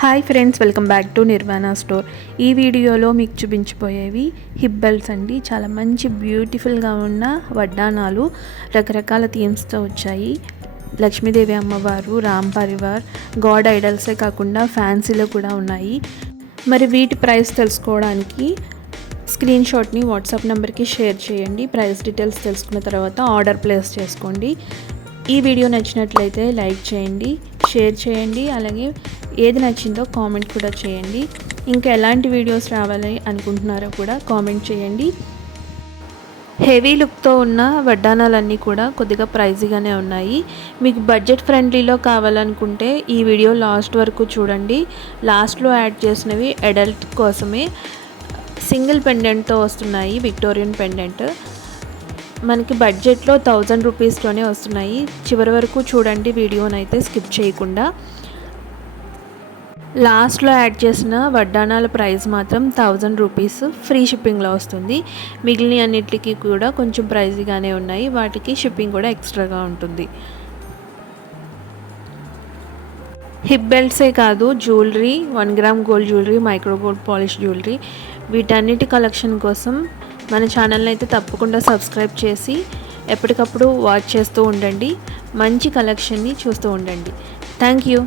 Hi friends, welcome back to Nirvana store. ఈ వీడియోలో మీకు చూపించిపోయేవి హిప్ బెల్ట్స్ అండి. చాలా మంచి బ్యూటిఫుల్గా ఉన్న వడ్డానాలు రకరకాల థీమ్స్తో వచ్చాయి. లక్ష్మీదేవి అమ్మవారు, రామ్ పరివార్, గాడ్ ఐడల్సే కాకుండా ఫ్యాన్సీలో కూడా ఉన్నాయి. మరి వీటి ప్రైస్ తెలుసుకోవడానికి స్క్రీన్ షాట్ని వాట్సాప్ నెంబర్కి షేర్ చేయండి. ప్రైస్ డీటెయిల్స్ తెలుసుకున్న తర్వాత ఆర్డర్ ప్లేస్ చేసుకోండి. ఈ వీడియో నచ్చినట్లయితే లైక్ చేయండి, షేర్ చేయండి, అలాగే ఏది నచ్చిందో కామెంట్ కూడా చేయండి. ఇంకా ఎలాంటి వీడియోస్ రావాలి అనుకుంటున్నారో కూడా కామెంట్ చేయండి. హెవీ లుక్తో ఉన్న వడ్డానాలన్నీ కూడా కొద్దిగా ప్రైజీగానే ఉన్నాయి. మీకు బడ్జెట్ ఫ్రెండ్లీలో కావాలనుకుంటే ఈ వీడియో లాస్ట్ వరకు చూడండి. లాస్ట్లో యాడ్ చేసినవి అడల్ట్ కోసమే. సింగిల్ పెండెంట్తో వస్తున్నాయి, విక్టోరియన్ పెండెంట్. మనకి బడ్జెట్లో 1000 రూపీస్లోనే వస్తున్నాయి. చివరి వరకు చూడండి వీడియోనైతే స్కిప్ చేయకుండా. లాస్ట్లో యాడ్ చేసిన వడ్డానాల ప్రైస్ మాత్రం 1000 రూపీస్, ఫ్రీ షిప్పింగ్లో వస్తుంది. మిగిలిన అన్నిటికీ కూడా కొంచెం ప్రైజీగానే ఉన్నాయి, వాటికి షిప్పింగ్ కూడా ఎక్స్ట్రాగా ఉంటుంది. హిప్ బెల్ట్సే కాదు, jewellery, 1 gram gold jewellery, micro gold polish jewellery, వీటన్నిటి కలెక్షన్ కోసం మన ఛానల్ని అయితే తప్పకుండా సబ్స్క్రైబ్ చేసి ఎప్పటికప్పుడు వాచ్ చేస్తూ ఉండండి. మంచి కలెక్షన్ని చూస్తూ ఉండండి. Thank you.